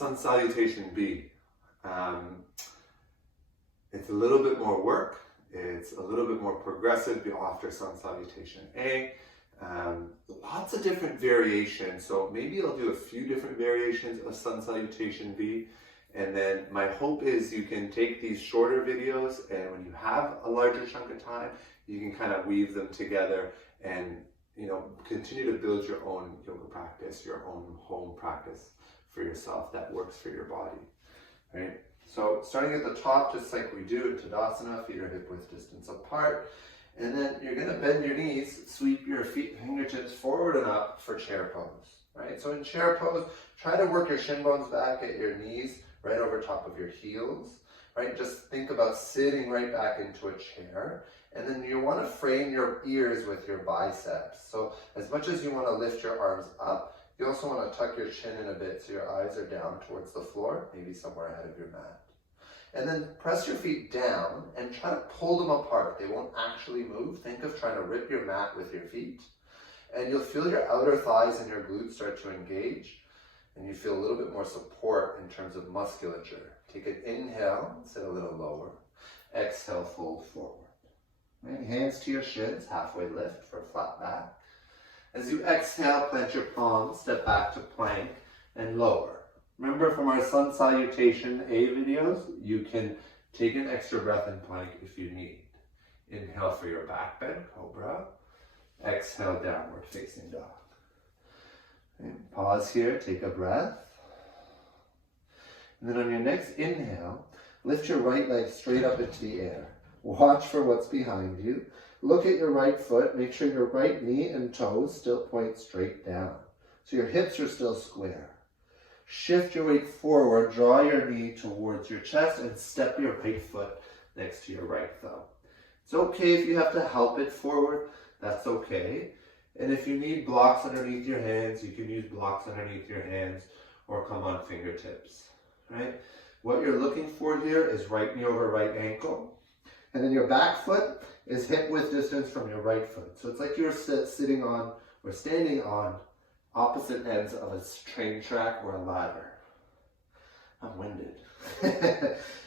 Sun Salutation B. It's a little bit more work. It's a little bit more progressive after Sun Salutation A. Lots of different variations. So maybe I'll do a few different variations of Sun Salutation B. And then my hope is you can take these shorter videos, and when you have a larger chunk of time, you can kind of weave them together and, you know, continue to build your own yoga practice, your own home practice for yourself that works for your body, right? So starting at the top, just like we do in Tadasana, feet are hip width distance apart. And then you're gonna bend your knees, sweep your fingertips forward and up for chair pose, right? So in chair pose, try to work your shin bones back at your knees, right over top of your heels, right? Just think about sitting right back into a chair. And then you want to frame your ears with your biceps. So as much as you want to lift your arms up, you also want to tuck your chin in a bit so your eyes are down towards the floor, maybe somewhere ahead of your mat. And then press your feet down and try to pull them apart. They won't actually move. Think of trying to rip your mat with your feet. And you'll feel your outer thighs and your glutes start to engage. And you feel a little bit more support in terms of musculature. Take an inhale, sit a little lower. Exhale, fold forward. Right, hands to your shins, halfway lift for a flat back. As you exhale, plant your palms, step back to plank and lower. Remember from our Sun Salutation A videos, you can take an extra breath in plank if you need. Inhale for your back bend, cobra. Exhale, downward facing dog. And pause here, take a breath. And then on your next inhale, lift your right leg straight up into the air. Watch for what's behind you. Look at your right foot. Make sure your right knee and toes still point straight down. So your hips are still square. Shift your weight forward. Draw your knee towards your chest and step your right foot next to your right thumb. It's okay if you have to help it forward. That's okay. And if you need blocks underneath your hands, you can use blocks underneath your hands or come on fingertips, right? What you're looking for here is right knee over right ankle. And then your back foot is hip width distance from your right foot. So it's like you're sitting on or standing on opposite ends of a train track or a ladder. I'm winded.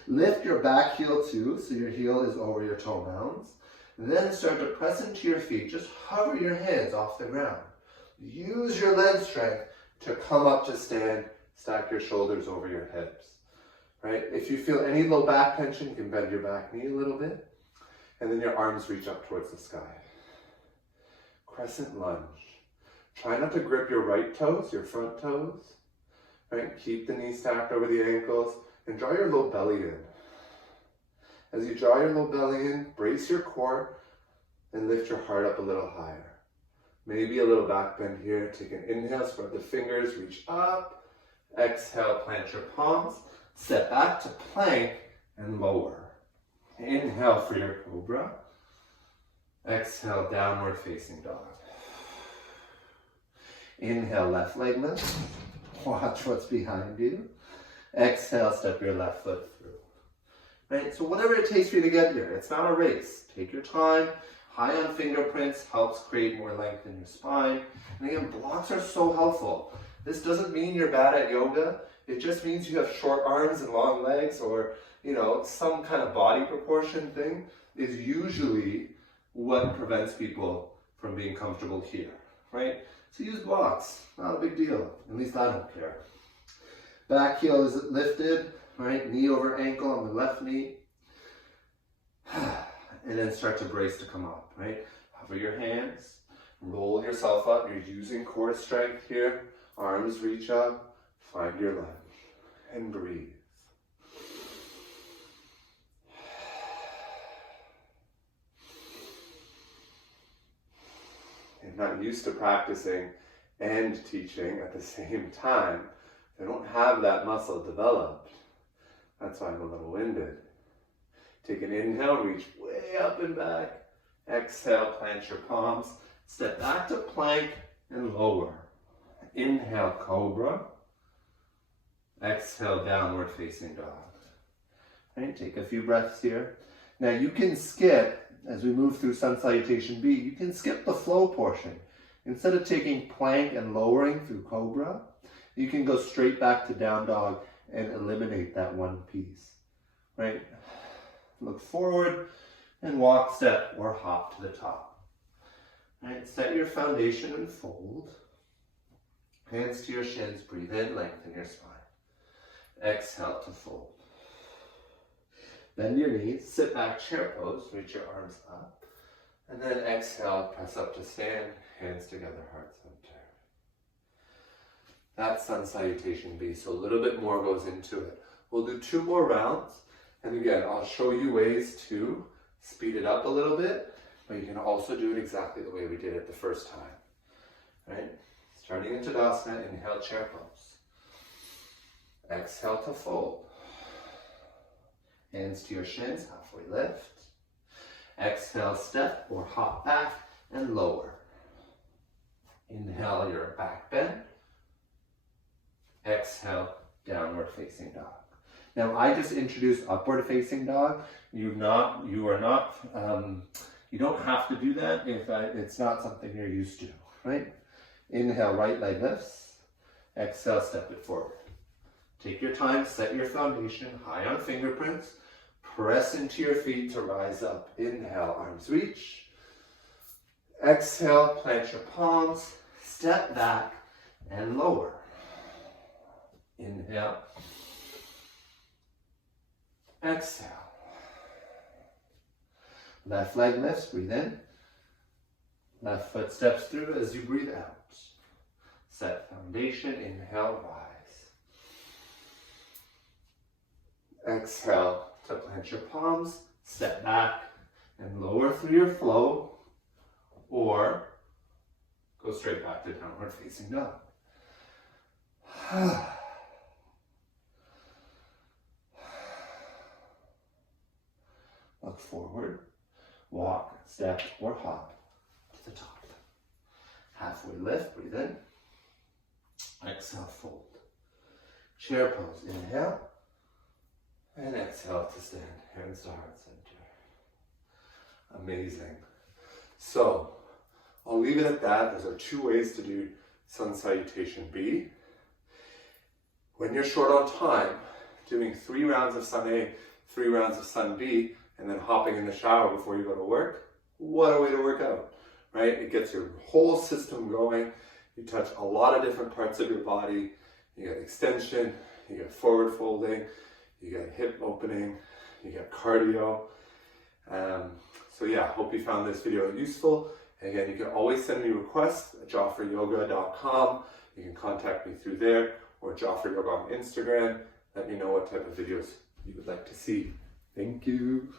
Lift your back heel too, so your heel is over your toe mounds. Then start to press into your feet. Just hover your hands off the ground. Use your leg strength to come up to stand. Stack your shoulders over your hips. Right? If you feel any low back tension, you can bend your back knee a little bit. And then your arms reach up towards the sky. Crescent lunge. Try not to grip your right toes, your front toes. Right? Keep the knees stacked over the ankles and draw your low belly in. As you draw your low belly in, brace your core and lift your heart up a little higher. Maybe a little back bend here. Take an inhale, spread the fingers, reach up. Exhale, plant your palms. Step back to plank and lower. Inhale for your cobra. Exhale, downward facing dog. Inhale, left leg lift. Watch what's behind you. Exhale, step your left foot through. Right? So whatever it takes for you to get here, it's not a race. Take your time. High on fingerprints helps create more length in your spine. And again, blocks are so helpful. This doesn't mean you're bad at yoga. It just means you have short arms and long legs, or, you know, some kind of body proportion thing is usually what prevents people from being comfortable here, right? So use blocks, not a big deal. At least I don't care. Back heel is lifted, right? Knee over ankle on the left knee. And then start to brace to come up, right? Hover your hands, roll yourself up. You're using core strength here. Arms reach up. Find your lunge and breathe. I'm not used to practicing and teaching at the same time. I don't have that muscle developed. That's why I'm a little winded. Take an inhale, reach way up and back. Exhale, plant your palms. Step back to plank and lower. Inhale, cobra. Exhale, downward facing dog. Right, take a few breaths here. Now you can skip, as we move through Sun Salutation B, you can skip the flow portion. Instead of taking plank and lowering through cobra, You can go straight back to down dog and eliminate that one piece, right? Look forward and walk, step, or hop to the top. Right, set your foundation and fold. Hands to your shins, breathe in, lengthen your spine. Exhale to fold. Bend your knees, sit back, chair pose, reach your arms up. And then exhale, press up to stand, hands together, heart center. That's Sun Salutation B, so a little bit more goes into it. We'll do 2 more rounds, and again, I'll show you ways to speed it up a little bit, but you can also do it exactly the way we did it the first time. Right? Starting in Tadasana, inhale, chair pose. Exhale to fold. Hands to your shins, halfway lift. Exhale, step or hop back and lower. Inhale, your back bend. Exhale, downward facing dog. Now I just introduced upward facing dog. You don't have to do that if it's not something you're used to, right? Inhale, right leg lifts. Exhale, step it forward. Take your time, set your foundation high on fingerprints. Press into your feet to rise up. Inhale, arms reach. Exhale, plant your palms, step back and lower. Inhale. Exhale. Left leg lifts, breathe in. Left foot steps through as you breathe out. Set foundation, inhale, rise. Exhale to plant your palms, step back and lower through your flow, or go straight back to downward facing dog. Look forward, walk, step, or hop to the top. Halfway lift, breathe in. Exhale, fold. Chair pose, inhale. And exhale to stand, hands to heart center. Amazing. So, I'll leave it at that. Those are 2 ways to do Sun Salutation B. When you're short on time, doing 3 rounds of Sun A, 3 rounds of Sun B, and then hopping in the shower before you go to work, what a way to work out, right? It gets your whole system going. You touch a lot of different parts of your body. You get extension, you get forward folding, you get hip opening, you get cardio. So yeah, hope you found this video useful. Again, you can always send me requests at joffreyyoga.com. You can contact me through there, or Joffrey Yoga on Instagram. Let me know what type of videos you would like to see. Thank you.